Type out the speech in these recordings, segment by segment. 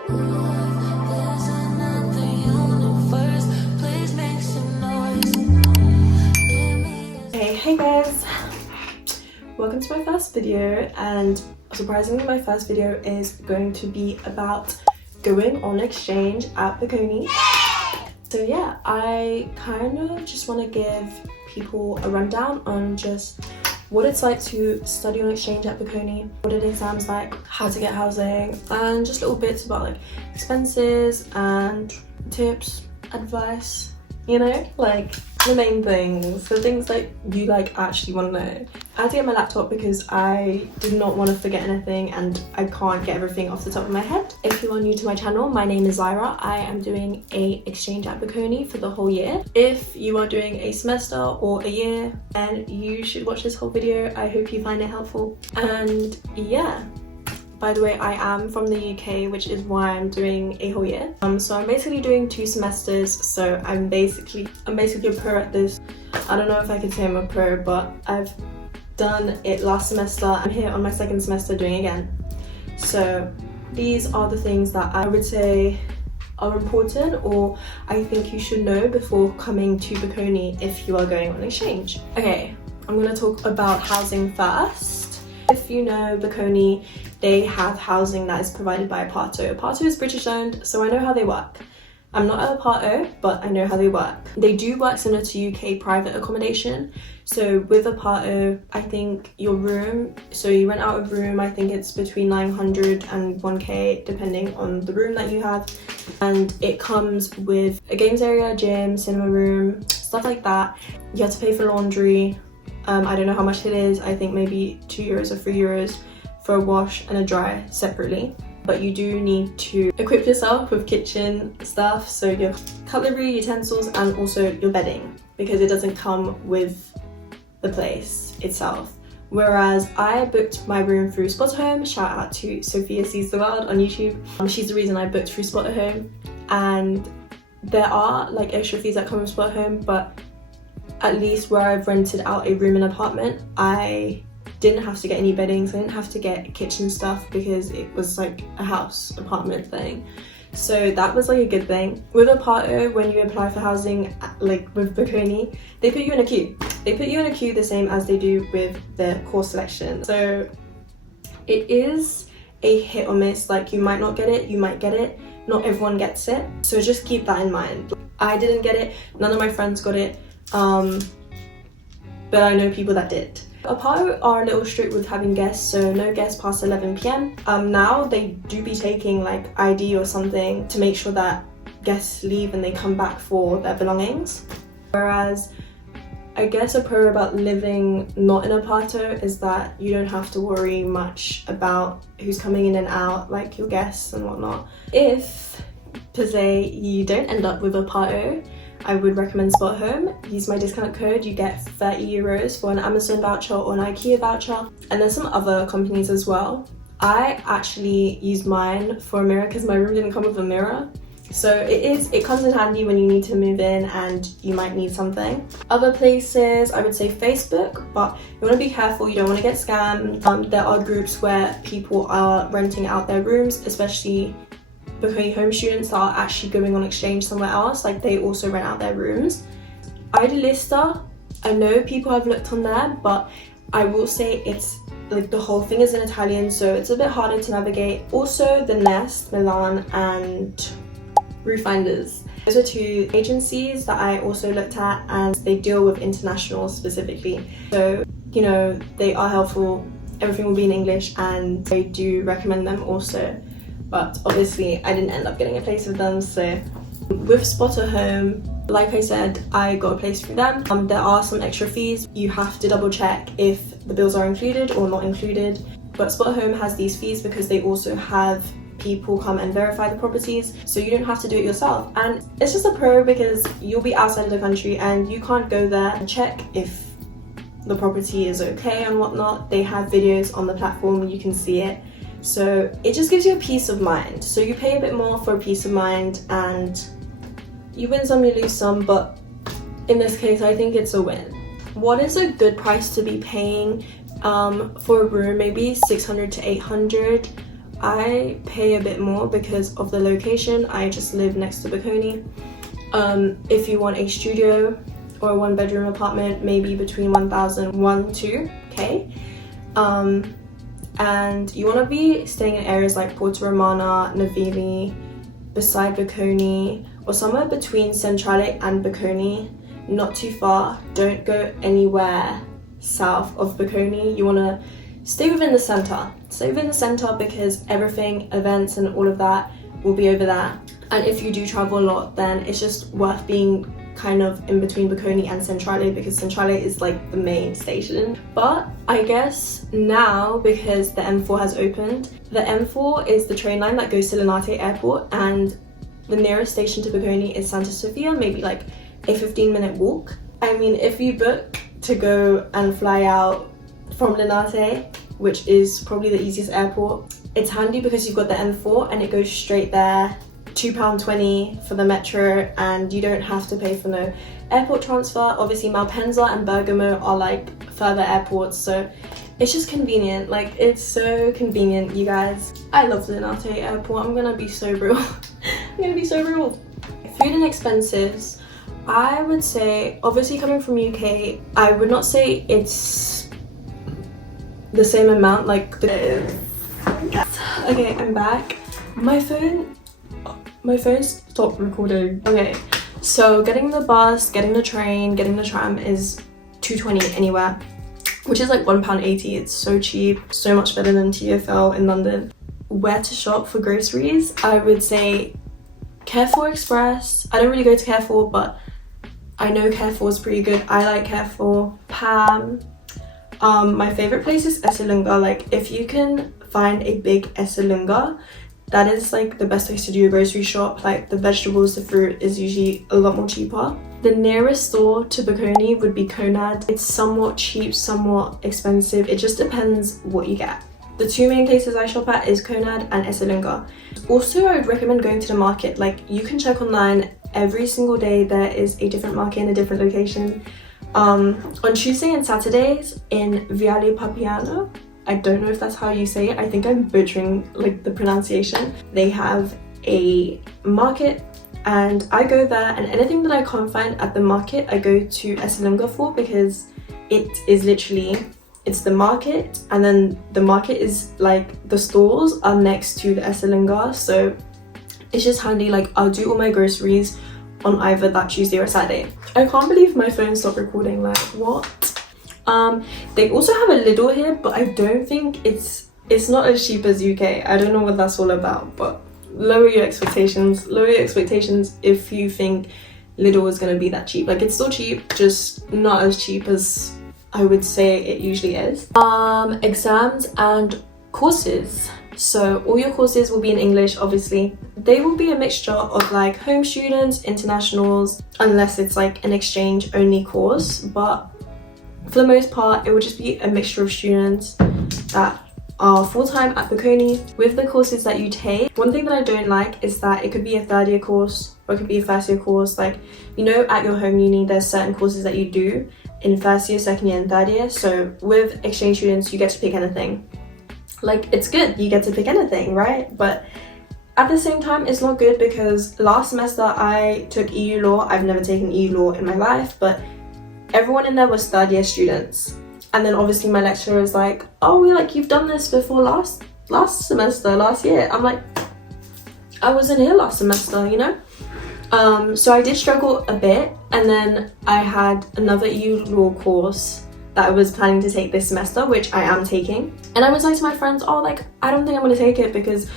Hey guys, welcome to my first video, and surprisingly my first video is going to be about going on exchange at Bocconi. So yeah, I kind of just want to give people a rundown on just what it's like to study on exchange at Bocconi, what an exam's like, how to get housing, and just little bits about like expenses and tips, advice, you know, like the main things, the things that you like actually want to know. I had to get my laptop because I did not want to forget anything and I can't get everything off the top of my head. If you are new to my channel, my name is Zyra. I am doing a exchange at Bocconi for the whole year. If you are doing a semester or a year, then you should watch this whole video. I hope you find it helpful. And yeah, by the way, I am from the UK, which is why I'm doing a whole year. So I'm basically doing 2 semesters, so I'm basically a pro at this. I don't know if I could say I'm a pro, but I've done it last semester. I'm here on my 2nd semester doing it again. So these are the things that I would say are important, or I think you should know before coming to Bocconi if you are going on exchange. Okay, I'm gonna talk about housing first. If you know Bocconi, they have housing that is provided by Aparto. Aparto is British owned, so I know how they work. I'm not at Aparto, but I know how they work. They do work similar to UK private accommodation. So with Aparto, I think your room, so you rent out a room, I think it's between 900 and 1k depending on the room that you have. And it comes with a games area, gym, cinema room, stuff like that. You have to pay for laundry. I don't know how much it is. I think maybe €2 or €3 for a wash and a dry separately. But you do need to equip yourself with kitchen stuff, so your cutlery, utensils, and also your bedding, because it doesn't come with the place itself. Whereas I booked my room through Spotahome. Shout out to Sophia Sees the World on YouTube. She's the reason I booked through Spotahome. And there are like extra fees that come with Spotahome, but at least where I've rented out a room in an apartment, I didn't have to get any beddings, I didn't have to get kitchen stuff because it was like a house apartment thing. So that was like a good thing. With Aparto, when you apply for housing, like with Bocconi, they put you in a queue. They put you in a queue the same as they do with the course selection. So it is a hit or miss, like you might not get it, you might get it, not everyone gets it. So just keep that in mind. I didn't get it, none of my friends got it, but I know people that did. Aparto are a little strict with having guests, so no guests past 11 p.m. Now they do be taking like ID or something to make sure that guests leave and they come back for their belongings. Whereas I guess a pro about living not in Aparto is that you don't have to worry much about who's coming in and out, like your guests and whatnot. If per se you don't end up with Aparto, I would recommend Spotahome. Use my discount code, you get €30 for an Amazon voucher or an IKEA voucher. And there's some other companies as well. I actually used mine for a mirror because my room didn't come with a mirror. So it comes in handy when you need to move in and you might need something. Other places, I would say Facebook, but you want to be careful, you don't want to get scammed. There are groups where people are renting out their rooms, especially Bocconi home students that are actually going on exchange somewhere else, like they also rent out their rooms. Idealista, I know people have looked on there, but I will say it's like the whole thing is in Italian, so it's a bit harder to navigate. Also the Nest, Milan, and Roofinders. Those are 2 agencies that I also looked at, and they deal with internationals specifically. So, you know, they are helpful, everything will be in English, and I do recommend them also. But obviously I didn't end up getting a place with them. So with Spotahome, like I said, I got a place through them. There are some extra fees. You have to double check if the bills are included or not included. But Spotahome has these fees because they also have people come and verify the properties, so you don't have to do it yourself. And it's just a pro because you'll be outside of the country and you can't go there and check if the property is okay and whatnot. They have videos on the platform, you can see it. So it just gives you a peace of mind. So you pay a bit more for a peace of mind, and you win some, you lose some, but in this case I think it's a win. What is a good price to be paying for a room? Maybe 600 to 800. I pay a bit more because of the location. I just live next to Bocconi. If you want a studio or a 1-bedroom apartment, maybe between 1,000 to 2k. And you want to be staying in areas like Porta Romana, Navili, beside Bocconi, or somewhere between Centrale and Bocconi, not too far. Don't go anywhere south of Bocconi. You want to stay within the center. Stay within the center because everything, events and all of that will be over there. And if you do travel a lot, then it's just worth being kind of in between Bocconi and Centrale, because Centrale is like the main station. But I guess now, because the M4 has opened, the M4 is the train line that goes to Linate Airport, and the nearest station to Bocconi is Santa Sofia, maybe like a 15-minute walk. I mean, if you book to go and fly out from Linate, which is probably the easiest airport, it's handy because you've got the M4 and it goes straight there. £2.20 for the metro, and you don't have to pay for no airport transfer. Obviously Malpensa and Bergamo are like further airports, so it's just convenient. Like, it's so convenient, you guys. I love Linate Airport. I'm gonna be so real. I'm gonna be so real. Food and expenses, I would say, obviously coming from UK, I would not say it's the same amount like the... Okay, I'm back. My phone stopped recording. Okay, so getting the bus, getting the train, getting the tram is £2.20 anywhere, which is like £1.80. It's so cheap, so much better than TfL in London. Where to shop for groceries? I would say Carrefour Express. I don't really go to Carrefour, but I know Carrefour is pretty good. I like Carrefour. Pam. My favorite place is Esselunga. Like, if you can find a big Esselunga, that is like the best place to do a grocery shop. Like, the vegetables, the fruit is usually a lot more cheaper. The nearest store to Bocconi would be Conad. It's somewhat cheap, somewhat expensive. It just depends what you get. The two main places I shop at is Conad and Esselunga. Also, I would recommend going to the market. Like, you can check online every single day. There is a different market in a different location. On Tuesday and Saturdays in Viale Papiano, I don't know if that's how you say it. I think I'm butchering like the pronunciation. They have a market and I go there, and anything that I can't find at the market I go to Esselunga for, because it is literally, it's the market, and then the market is like, the stores are next to the Esselunga, so it's just handy. Like, I'll do all my groceries on either that Tuesday or Saturday. I can't believe my phone stopped recording. Like, what? They also have a Lidl here, but I don't think it's not as cheap as UK. I don't know what that's all about, but lower your expectations. Lower your expectations if you think Lidl is going to be that cheap. Like, it's still cheap, just not as cheap as I would say it usually is. Exams and courses. So all your courses will be in English, obviously. They will be a mixture of like home students, internationals, unless it's like an exchange only course, but for the most part, it will just be a mixture of students that are full-time at Bocconi. With the courses that you take, one thing that I don't like is that it could be a third-year course or it could be a first-year course. Like, you know, at your home uni, there's certain courses that you do in first year, second year, and third year. So with exchange students, you get to pick anything. Like, it's good, you get to pick anything, right? But at the same time, it's not good because last semester I took EU law. I've never taken EU law in my life, but everyone in there was third year students. And then obviously my lecturer was like, oh, like, you've done this before last semester, last year. I'm like, I wasn't here last semester, you know? So I did struggle a bit, and then I had another EU law course that I was planning to take this semester, which I am taking. And I was like to my friends, oh, like, I don't think I'm gonna take it because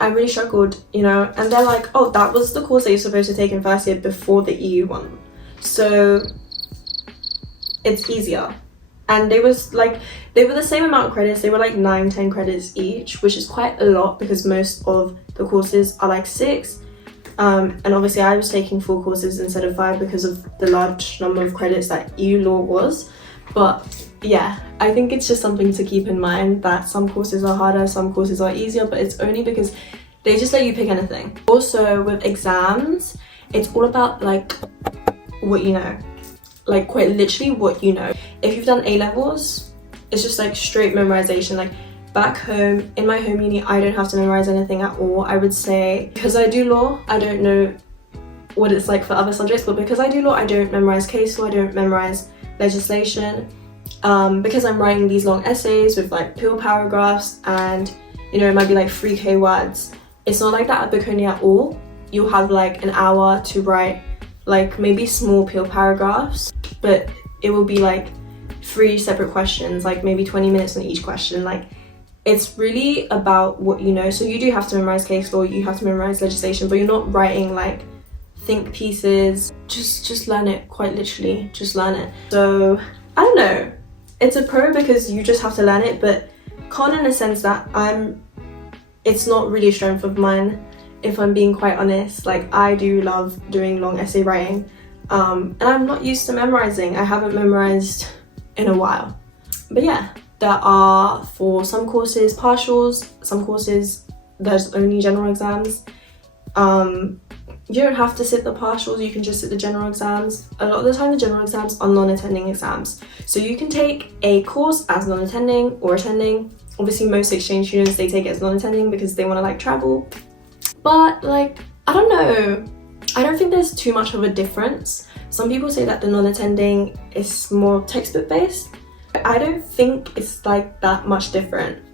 I really struggled, you know? And they're like, oh, that was the course that you're supposed to take in first year before the EU one. So it's easier. And they were the same amount of credits. They were like 9-10 credits each, which is quite a lot because most of the courses are like 6. And obviously I was taking 4 courses instead of 5 because of the large number of credits that EU law was. But yeah, I think it's just something to keep in mind that some courses are harder, some courses are easier, but it's only because they just let you pick anything. Also with exams, it's all about like what you know. Like, quite literally what you know. If you've done A-levels, it's just like straight memorization. Like, back home, in my home uni, I don't have to memorize anything at all. I would say, because I do law, I don't know what it's like for other subjects, but because I do law, I don't memorize case law, I don't memorize legislation. Because I'm writing these long essays with like pure paragraphs and, you know, it might be like 3k words. It's not like that at Bocconi at all. You'll have like an hour to write like maybe small pure paragraphs, but it will be like 3 separate questions, like maybe 20 minutes on each question. Like, it's really about what you know. So you do have to memorize case law, you have to memorize legislation, but you're not writing like think pieces. Just learn it, quite literally, just learn it. So I don't know, it's a pro because you just have to learn it, but con in a sense that it's not really a strength of mine, if I'm being quite honest. Like, I do love doing long essay writing, and I'm not used to memorizing. I haven't memorized in a while. But yeah, there are, for some courses, partials, some courses there's only general exams. You don't have to sit the partials, you can just sit the general exams. A lot of the time the general exams are non-attending exams, so you can take a course as non-attending or attending. Obviously most exchange students, they take it as non-attending because they want to like travel, but like, I don't know, I don't think there's too much of a difference. Some people say that the non-attending is more textbook based. I don't think it's like that much different.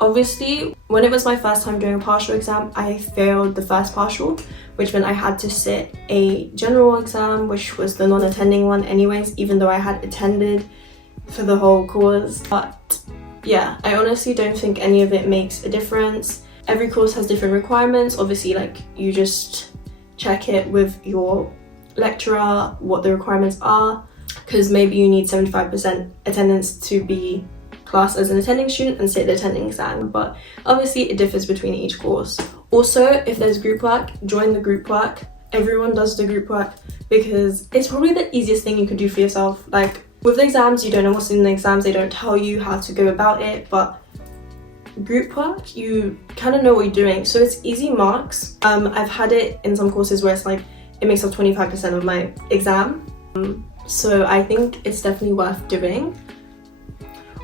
Obviously, when it was my first time doing a partial exam, I failed the first partial, which meant I had to sit a general exam, which was the non-attending one anyways, even though I had attended for the whole course. But yeah, I honestly don't think any of it makes a difference. Every course has different requirements. Obviously, like, you just check it with your lecturer what the requirements are, because maybe you need 75% attendance to be classed as an attending student and sit the attending exam, but obviously it differs between each course. Also, if there's group work, join the group work. Everyone does the group work because it's probably the easiest thing you could do for yourself. Like, with the exams, you don't know what's in the exams, they don't tell you how to go about it, but group work, you kind of know what you're doing, so it's easy marks. I've had it in some courses where it's like it makes up 25% of my exam, so I think it's definitely worth doing.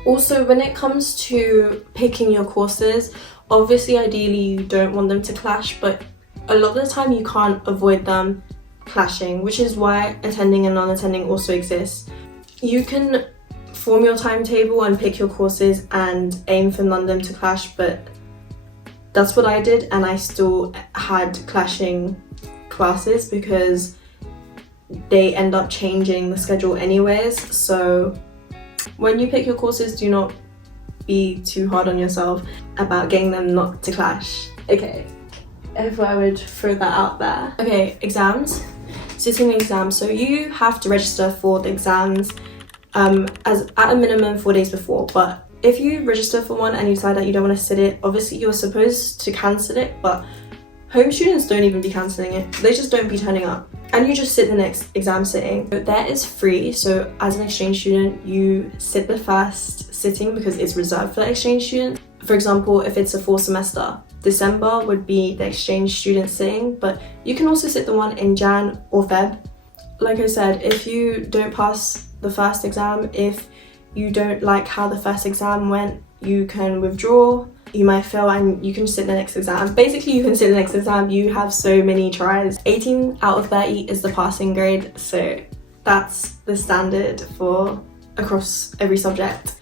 Also, when it comes to picking your courses, obviously ideally you don't want them to clash, but a lot of the time you can't avoid them clashing, which is why attending and non-attending also exists. You can form your timetable and pick your courses and aim for none of them to clash, but that's what I did, and I still had clashing classes because they end up changing the schedule anyways. So when you pick your courses, do not be too hard on yourself about getting them not to clash. Okay, if I would throw that out there. Okay, exams, sitting exams. So you have to register for the exams as at a minimum 4 days before, but if you register for one and you decide that you don't want to sit it, obviously you're supposed to cancel it, but home students don't even be cancelling it, they just don't be turning up, and you just sit the next exam sitting. That is free, so as an exchange student you sit the first sitting because it's reserved for exchange students. For example, if it's a full semester, December would be the exchange student sitting, but you can also sit the one in Jan or Feb. Like I said, if you don't pass the first exam, if you don't like how the first exam went, you can withdraw. You might fail and you can sit the next exam. Basically, you can sit the next exam. You have so many tries. 18 out of 30 is the passing grade, so that's the standard for across every subject.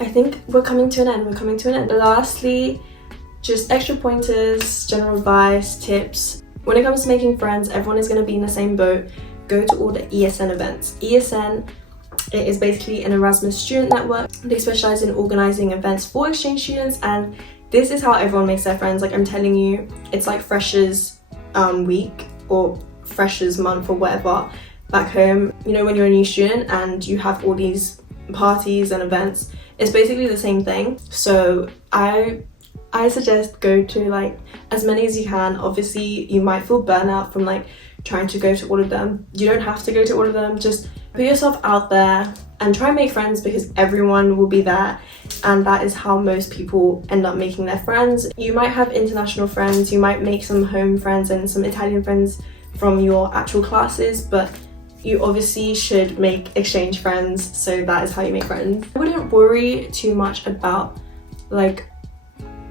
I think we're coming to an end. Lastly, just extra pointers, general advice, tips. When it comes to making friends, everyone is going to be in the same boat. Go to all the ESN events. ESN, it is basically an Erasmus student network. They specialize in organizing events for exchange students, and this is how everyone makes their friends. Like, I'm telling you, it's like freshers week or freshers month or whatever back home. You know, when you're a new student and you have all these parties and events, it's basically the same thing. So I suggest go to like as many as you can. Obviously you might feel burnout from like trying to go to all of them. You don't have to go to all of them, just put yourself out there and try and make friends, because everyone will be there, and that is how most people end up making their friends. You might have international friends, you might make some home friends and some Italian friends from your actual classes, but you obviously should make exchange friends, so that is how you make friends. I wouldn't worry too much about like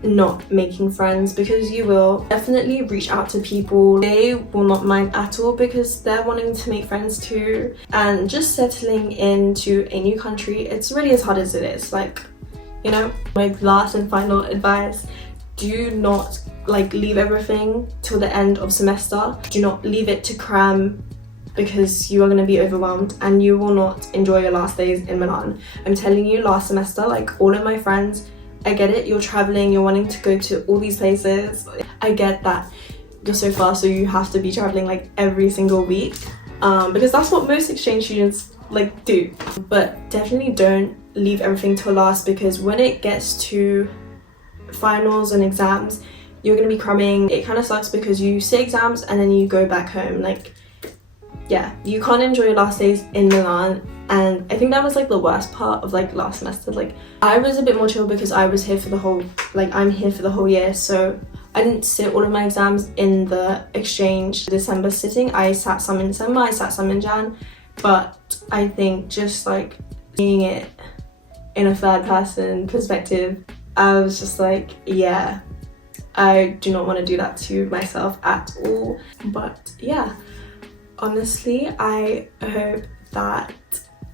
not making friends, because you will. Definitely reach out to people. They will not mind at all because they're wanting to make friends too. And just settling into a new country, it's really as hard as it is. Like, you know, my last and final advice, do not like leave everything till the end of semester. Do not leave it to cram, because you are going to be overwhelmed and you will not enjoy your last days in Milan. I'm telling you, last semester, like all of my friends, I get it, you're traveling, you're wanting to go to all these places. I get that you're so far, so you have to be traveling like every single week, because that's what most exchange students like do. But definitely don't leave everything till last, because when it gets to finals and exams, you're going to be cramming. It kind of sucks because you sit exams and then you go back home. Like, yeah, you can't enjoy your last days in Milan. And I think that was like the worst part of like last semester. Like, I was a bit more chill because I was here for the whole, like I'm here for the whole year, so I didn't sit all of my exams in the exchange December sitting. I sat some in December, I sat some in Jan. But I think just like seeing it in a third person perspective, I was just like, yeah, I do not want to do that to myself at all. But yeah, honestly, I hope that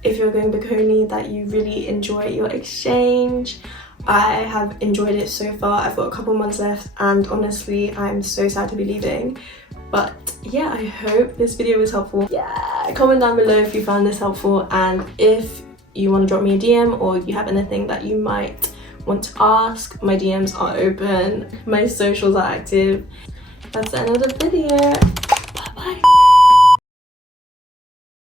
if you're going Bocconi, that you really enjoy your exchange. I have enjoyed it so far. I've got a couple months left and honestly, I'm so sad to be leaving. But yeah, I hope this video was helpful. Yeah, comment down below if you found this helpful, and if you want to drop me a DM or you have anything that you might want to ask, my DMs are open, my socials are active. That's the end of the video.